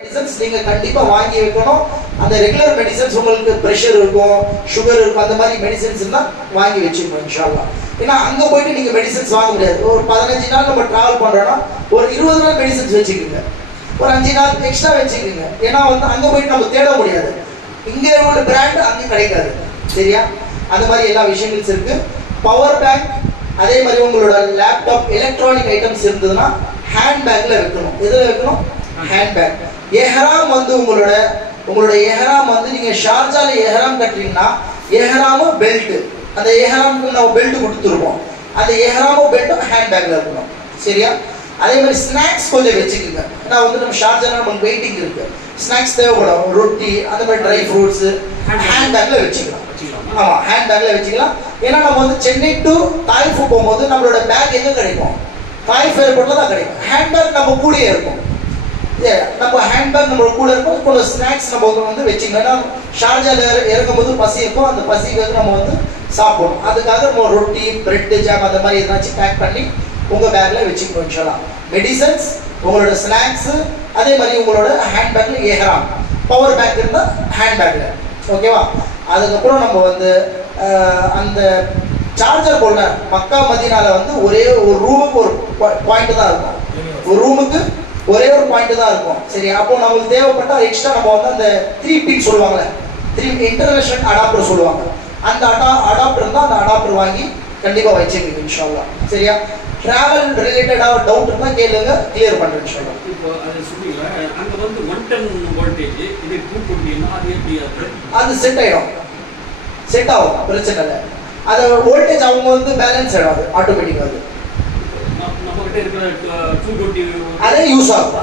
Medicines நீங்க கண்டிப்பா வாங்கி வைக்கணும். அந்த ரெகுலர் மெடிசன்ஸ் உங்களுக்கு பிரஷர் இருக்கும், சுகர் இருக்கும், அந்த மாதிரி மெடிசன்ஸ் இருந்தா வாங்கி வச்சுக்கணும் இன்ஷால்லா. ஏன்னா அங்க போயிட்டு நீங்க மெடிசன்ஸ் வாங்க முடியாது. ஒரு 15 நாள் நம்ம டிராவல் பண்றோம்னா ஒரு 20 நாள் மெடிசன்ஸ் வச்சுக்கோங்க, ஒரு 5 நாள் எக்ஸ்ட்ரா வச்சுக்கோங்க. ஏன்னா வந்து அங்க போயிட்டு நம்ம தேட முடியாது, இங்க உள்ள பிராண்ட் அங்க கிடைக்காது. சரியா? அந்த மாதிரி எல்லா விஷயங்களும் இருக்கு. பவர் பேங்க், அதே மாதிரி உங்களோட லேப்டாப், எலக்ட்ரானிக் ஐட்டம்ஸ் இருந்ததுன்னா ஹேண்ட் பேக்ல வைக்கணும். எதுல வைக்கணும்? Hand bag. எஹ்ராம் வந்து உங்களோட எஹ்ராம் வந்து நீங்க ஷார்ஜால எஹ்ராம் கட்டுறீங்கன்னா எஹ்ராமும் பெல்ட், அந்த எஹ்ராமுக்கு நம்ம பெல்ட் கொடுத்துருவோம், அந்த எஹ்ராமும் பெல்ட்டும் ஹேண்ட் பேக்ல இருக்கணும். சரியா? அதே மாதிரி ஸ்நாக்ஸ் கொஞ்சம் வச்சுக்கோங்க. ஏன்னா வந்து நம்ம ஷார்ஜால நமக்கு வெயிட்டிங் இருக்கு, ஸ்நாக்ஸ் தேவைப்படும், ரொட்டி அந்த மாதிரி ட்ரை ஃப்ரூட்ஸ் ஹேண்ட் பேக்ல வச்சுக்கலாம். ஆமா, ஹேண்ட் பேக்ல வச்சுக்கலாம். ஏன்னா நம்ம வந்து சென்னை டு தாய்ஃபு போகும்போது நம்மளோட பேக் எங்க கிடைக்கும்? தாய்ஃப் ஏர்போர்ட்ல தான் கிடைக்கும். ஹேண்ட் பேக் நம்ம கூடயே இருக்கும். நம்ம ஹேண்ட் பேக் நம்ம கூட இருக்கும். கொஞ்சம் ஸ்நாக்ஸ் நம்ம வந்து வச்சுக்கணும். ஏன்னா ஷார்ஜால இறக்கும்போது பசி இருக்கும், அந்த பசிக்கு நம்ம வந்து சாப்பிடணும். அதுக்காக நம்ம ரொட்டி, பிரெட், ஜாம் அந்த மாதிரி ஏதாச்சும் பேக் பண்ணி உங்க பேக்ல வச்சுக்கணும் இன்ஷால்லா. மெடிசன்ஸ், உங்களோட ஸ்நாக்ஸ், அதே மாதிரி உங்களோட ஹேண்ட் பேக்ல எஹ்ராம், பவர் பேக் இருந்தா ஹேண்ட் பேக்ல. ஓகேவா? அதுக்கப்புறம் நம்ம வந்து அந்த சார்ஜர் போல மக்கா மதீனால வந்து ஒரே ஒரு ரூமுக்கு ஒரு பாயிண்ட் தான் இருக்கும், ஒரு ரூமுக்கு ஒரே ஒரு பாயிண்ட் தான் இருக்கும். சரி, அப்போ நமக்கு தேவைப்பட்டா எக்ஸ்ட்ரா நம்ம வந்து அந்த 3 பின் சொல்லுவாங்கல்ல, 3 இன்டர்நேஷனல் அடாப்டர் சொல்லுவாங்க, அந்த அடாப்டர் இருந்தால் அந்த அடாப்டர் வாங்கி கண்டிப்பா வச்சுக்கோங்க இன்ஷால்லா. சரியா? டிராவல் ரிலேட்டடா டவுட் இருந்தா கேளுங்க, கிளியர் பண்றேன் இன்ஷால்லா. இப்போ அது சொல்றீங்க, அங்க வந்து 110 வோல்டேஜ், இது 220 னா அது எப்படி அது செட் ஆயிடும், செட் ஆகும், பிரச்சனை இல்லை. அது வோல்டேஜ் அவங்க வந்து பேலன்ஸ் ஆயிடும், ஆட்டோமேட்டிக்கா. அது நம்ம கிட்ட இருக்கிற 220 அதே யூஸ் ஆகும்.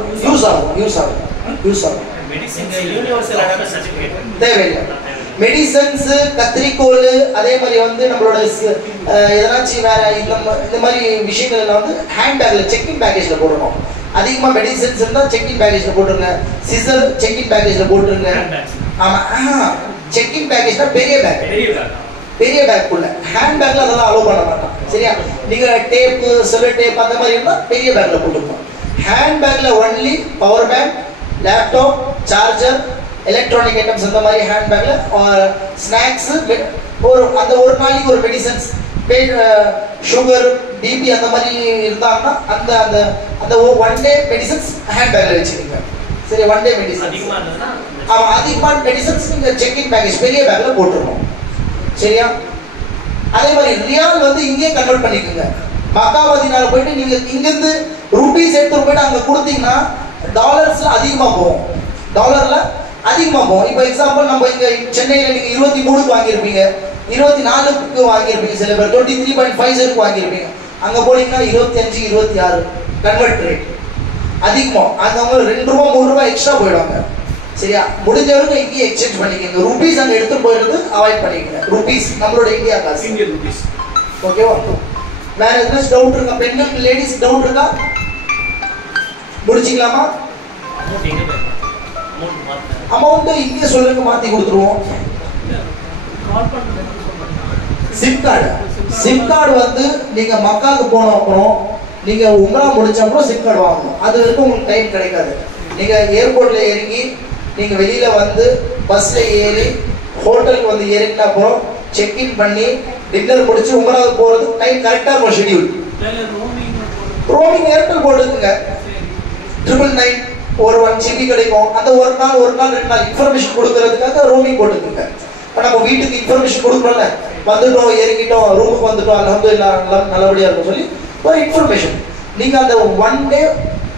மெடிசின் யூனிவர்சல் அடாப்டர் சர்டிபிகேட் தேவையில்லை. மெடிசன்ஸ், கத்திரிக்கோல், அதே மாதிரி வந்து நம்மளோட எதனாச்சும் வேற இந்த மாதிரி விஷயங்கள் எல்லாம் வந்து ஹேண்ட் பேக்ல செக்கிங் பேக்கேஜ்ல போடணும். அதிகமா மெடிசன்ஸ் இருந்தா செக்கிங் பேக்கேஜ்ல போட்டுருங்க. சிசர் செக்கிங் பேக்கேஜ்ல போட்டுருங்க. ஆமா, செக்கிங் பேக்கேஜ்னா பெரிய பேக் உள்ள ஹேண்ட் பேக்ல அதெல்லாம் அலோவ் பண்ண மாட்டான். சரியா? நீங்க டேப், செல்லோ டேப் அந்த மாதிரி இருந்தா பெரிய பேக்ல போட்டுக்கணும். ஹேண்ட் பேக்ல only power bank, laptop, charger, electronic items அந்த மாதிரி ஹேண்ட் பேக்ல, ஸ்நாக்ஸ், ஒரு நாளைக்கு ஒரு மெடிசன்ஸ், சுகர், பிபி அந்த மாதிரி இருந்தாங்கன்னா அந்த ஒன் டே மெடிசன்ஸ் ஹேண்ட் பேக்ல வச்சுக்கோங்க. சரி, ஒன் டே மெடிசன் அதிகமான மெடிசன்ஸ் நீங்க செக்கிங் பேக்கேஜ் பெரிய பேக்ல போட்டுருக்கோம். சரியா? அதே மாதிரி ரியால் வந்து இங்கே கன்வெர்ட் பண்ணிக்கோங்க. மக்கா மதீனால போயிட்டு நீங்க இங்கிருந்து ரூபீஸ் எடுத்து போயிட்டு அங்க கொடுத்தீங்கன்னா டாலர்ஸ்ல அதிகமா போகும், டாலர்ல அதிகமா போகும். இப்போ எக்ஸாம்பிள் நம்ம இங்க சென்னையில நீங்க 23க்கு வாங்கியிருப்பீங்க, 24க்கு வாங்கியிருப்பீங்க, சில பேர் 23.50 வாங்கியிருப்பீங்க. அங்க போனீங்கன்னா 25, 26 கன்வெர்ட் ரேட் அதிகமா. அங்க அவங்க 2 ரூபா 3 ரூபாய் எக்ஸ்ட்ரா போயிடுவாங்க. சரியா? முடிஞ்ச வரைக்கும் இங்கே எக்ஸ்சேஞ்ச் பண்ணிக்கங்க. ரூபீஸ் அங்க எடுத்து போயிடுறது அவாய்ட் பண்ணிக்கங்க. ரூபீஸ் நம்மளோட இந்தியா காசு, இந்தியன் ரூபீஸ். ஓகேவா? வேற எதுவும் டவுட் இருக்கா? பெண்கள், லேடிஸ் டவுட் இருக்கா? முடிச்சிக்கலாமா? அமௌண்ட் இங்கே சொல்லுங்க, மாத்தி கொடுத்துருவோம். சிம் கார்டு வந்து நீங்க மக்காவுக்கு போன அப்புறம் நீங்க உம்ரா முடிச்ச அப்புறம் சிம் கார்டு வாங்கணும். அது வரைக்கும் உங்களுக்கு டைம் கிடைக்காது. நீங்க ஏர்போர்ட்ல இறங்கி நீங்க வெளியில வந்து பஸ்ல ஏறி ஹோட்டலுக்கு வந்து ஏறின அப்புறம் செக்இன் பண்ணி டின்னர் முடிச்சு உம்ராவுக்கு போறதுக்கு டைம் கரெக்டா இருக்கும். ஷெட்யூல் ரோமிங் ஏர்டெல் போட்டுக்குங்க. 999 ஒரு 1 GB கிடைக்கும். அந்த ஒரு நாள் 2 நாள் இன்ஃபர்மேஷன் கொடுக்கறதுக்காக ரோமிங் போட்டுக்குங்க. இப்போ நம்ம வீட்டுக்கு இன்ஃபர்மேஷன் கொடுக்குறோம்ல, வந்துட்டோம், இறங்கிட்டோம், ரூமுக்கு வந்துட்டோம், அல்ஹம்துலில்லாஹ் நல்லபடியா இருக்கும் சொல்லி ஒரு இன்ஃபர்மேஷன். நீங்க அந்த 1 டே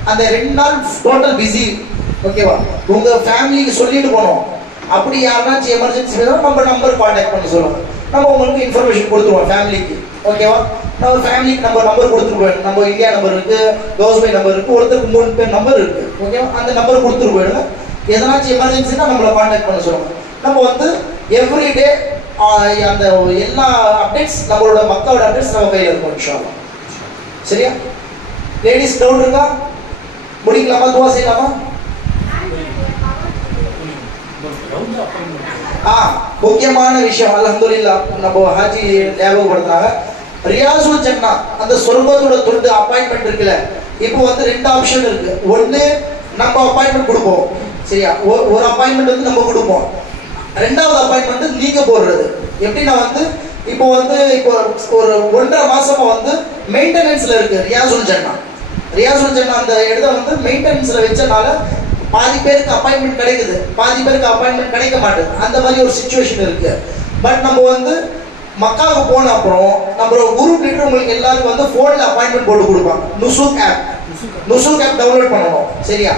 அந்த 2 நாள் டோட்டல் பிஸி. ஓகேவா? உங்க ஃபேமிலிக்கு சொல்லிட்டு போனோம். அப்படி யாருனாச்சும் எமர்ஜென்சி வேணும் நம்ம நம்பர் கான்டாக்ட் பண்ண சொல்லுவாங்க. நம்ம உங்களுக்கு இன்ஃபர்மேஷன் கொடுத்துருவோம் ஃபேமிலிக்கு. ஓகேவா? நம்ம ஃபேமிலிக்கு நம்பர் கொடுத்துருவோம். நம்ம இந்தியா நம்பர் இருக்கு, கௌஸ்பை நம்பர் இருக்கு, ஒருத்தருக்கு 3 பேர் நம்பர் இருக்கு. ஓகேவா? அந்த நம்பர் கொடுத்துட்டு போயிடுங்க. எதனாச்சும் எமர்ஜென்சினா நம்மளை கான்டாக்ட் பண்ண சொல்லுவாங்க. நம்ம வந்து எவ்ரிடே அந்த எல்லா அப்டேட்ஸ், நம்மளோட மக்களோட அப்டேட்ஸ் நம்ம கையில் இருக்கும் இன்ஷாஅல்லாஹ். சரியா? லேடிஸ் டவுட் இருக்கா? முடிக்கலாமா? துவா செய்யலாமா? முக்கியமான விஷயம் அல்ஹம்துலில்லாஹ் நம்ம ஹாஜி ஞாபகப்படுத்துறாங்க. ரியாசுல் ஜன்னா அந்த சொர்க்கத்தோட துண்டு அப்பாயின்மெண்ட் இருக்குல்ல, இப்போ வந்து 2 ஆப்ஷன் இருக்கு. ஒன்னு நம்ம அப்பாயின்மெண்ட் கொடுப்போம், சரியா? ஒரு அப்பாயின்மெண்ட் வந்து நம்ம கொடுப்போம், ரெண்டாவது அப்பாயின்மெண்ட் நீங்க போடுறது. எப்படின்னா வந்து இப்போ ஒரு 1.5 மாசமா வந்து மெயின்டெனன்ஸ்ல இருக்கு ரியாசுல் ஜன்னா அந்த இடத்த வந்து மெயின்டெனன்ஸ்ல வச்சனால பாதி பேருக்கு அப்பாயின்மெண்ட் கிடைக்குது, பாதி பேருக்கு அப்பாயின்மெண்ட் கிடைக்க மாட்டேது. அந்த மாதிரி ஒரு சிச்சுவேஷன் இருக்கு. பட் நம்ம வந்து மக்காவுக்கு போன அப்புறம் நம்ம குரூப் லீடர் உங்களுக்கு எல்லாருக்கும் வந்து போன்ல அப்பாயின்மெண்ட் போட்டு கொடுப்பாங்க. நுசூக் ஆப் டவுன்லோட் பண்ணணும், சரியா?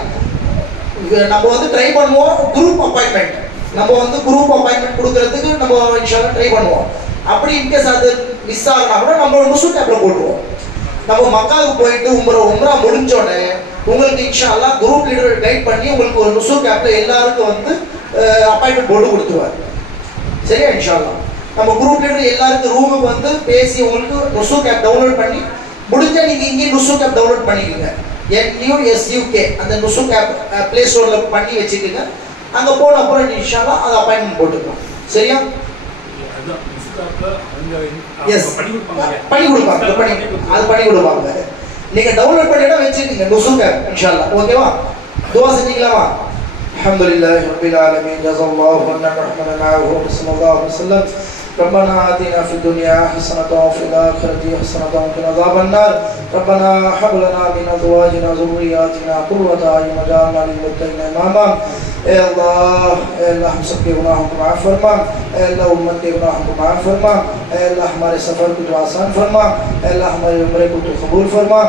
நம்ம வந்து ட்ரை பண்ணுவோம் குரூப் அப்பாயின்மெண்ட், நம்ம வந்து குரூப் அப்பாயின்மெண்ட் கொடுக்கறதுக்கு நம்ம இன்ஷால்லா ட்ரை பண்ணுவோம். அப்படி இன்கேஸ் அது மிஸ் ஆகுனா கூட நம்ம நுசூக் ஆப்ல போட்டுருவோம். நம்ம மக்காவுக்கு போயிட்டு உம்ரா முடிஞ்சோடனே உங்களுக்கு இன்ஷால்லா குரூப் லீடர் கைட் பண்ணி உங்களுக்கு ஒரு நுசூக் ஆப்ல எல்லாருக்கும் வந்து அப்பாயின்மெண்ட் போட்டு கொடுத்துருவாரு, சரியா? இன்ஷால்லா நம்ம குரூப் லீடர் எல்லாருக்கும் ரூமுக்கு வந்து பேசி உங்களுக்கு நுசூக் ஆப் டவுன்லோட் பண்ணி முடிஞ்சா நீங்க இங்கே நுசூக் ஆப் டவுன்லோட் பண்ணிக்கோங்க. NUSUK அந்த நுசூக் ஆப் பிளே ஸ்டோர்ல பண்ணி வச்சுக்கோங்க. அங்க போன அப்புறம் இன்ஷால்லா அது அப்பாயின்மெண்ட் போட்டுக்கலாம், சரியா? எஸ், பண்ணி கொடுப்பாங்க, அது பண்ணி கொடுப்பாங்க. நீங்க டவுன்லோட் பண்ணிட்டா வச்சுக்கோங்க நுசூக் ஆப் இன்ஷால்லா. ஓகேவா? துஆ செஞ்சீங்களாமா? அல்ஹம்துலில்லாஹி ரப்பில் ஆலமீன். ஜஸல்லாஹு அன்ன முஹம்மதன் அலைஹி ஸல்லல்லாஹு அலைஹி வஸல்லம். ربنا آتنا في الدنيا حسنة وفي الآخرة حسنة وقنا عذاب النار. ربنا هب لنا من أزواجنا وذرياتنا قرة أعين واجعلنا للمتقين إماما. اے اللہ ہم سب کے گناہوں کو معاف فرما، اے اللہ امت کے گناہوں کو معاف فرما، اے اللہ ہمارے سفر کو تو آسان فرما، اے اللہ ہمارے عمرے کو تو قبول فرما،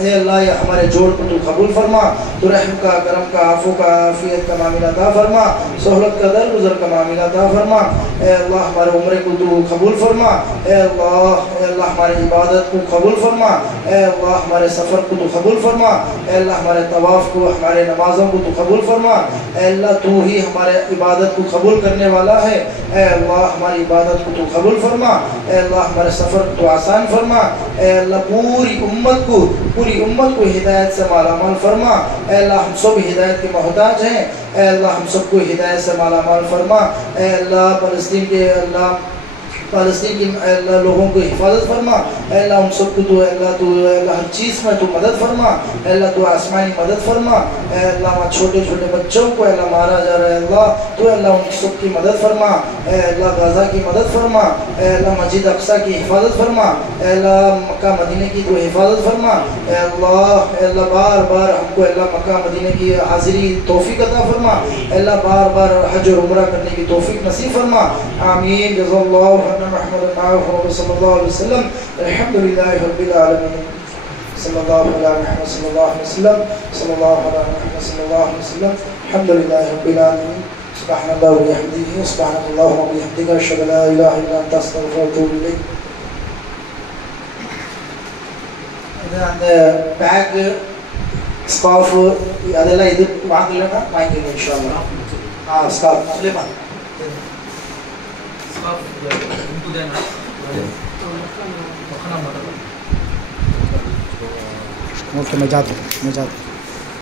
اے اللہ یہ ہمارے جوڑ کو تو قبول فرما، تو رحم کا، کرم کا، عفو کا، عافیت کا معاملہ عطا فرما، سہولت کا، درگزر کا معاملہ عطا فرما، اے اللہ ہمارے عمرے کو تو قبول فرما، اے اللہ ہماری عبادت کو قبول فرما، اے اللہ ہمارے سفر کو تو قبول فرما، اے اللہ ہمارے طواف کو، ہمارے نمازوں کو تو قبول فرما، اے اللہ تو ہی ہمارے عبادت کو قبول کرنے والا ہے، اے اللہ ہماری عبادت کو تو قبول فرما، اے اللہ ہمارے سفر کو تو آسان فرما، اے اللہ پوری امت کو ہدایت سے مالا مال فرما، اے اللہ ہم سب ہدایت کے محتاج ہیں، اے اللہ ہم سب کو ہدایت سے مالا مال فرما، اے اللہ فلسطین کے اللہ لوگوں کو حفاظت فرما، اے اللہ ہم سب کو تو اے اللہ ہر چیز میں تو مدد فرما، اے اللہ تو آسمانی مدد فرما، اے اللہ چھوٹے بچوں کو اے اللہ مارا جا رہا ہے، اللہ تو اے اللہ ان سب کی مدد فرما، اے اللہ غزہ کی مدد فرما، اے اللہ مسجد اقصی کی حفاظت فرما، اے اللہ مکہ مدینہ کی تو حفاظت فرما، اے اللہ بار بار ہم کو اے اللہ مکہ مدینہ کی حاضری توفیق عطا فرما، اے اللہ بار بار حج اور عمرہ کرنے کی توفیق نصیب فرما، آمین. جزا اللہ محمد صلی اللہ علیہ وسلم. الحمدللہ رب العالمین. صلی اللہ علیہ محمد صلی اللہ علیہ وسلم. صلی اللہ علیہ محمد صلی اللہ علیہ وسلم. الحمدللہ رب العالمین. سبحان اللہ و بحمدہ. سبحان اللہ و بحمدہ. اشهد ان لا اله الا انت استغفرک و اتوب الیک. அந்த பேக் ஸ்கார்ஃப் அதெல்லாம் இது வாங்கலன்னா வாங்கிக்கோங்க இன்ஷாஅல்லாஹ். ஸ்கார்ஃப் சுலைமான் ओके मैं जाता हूँ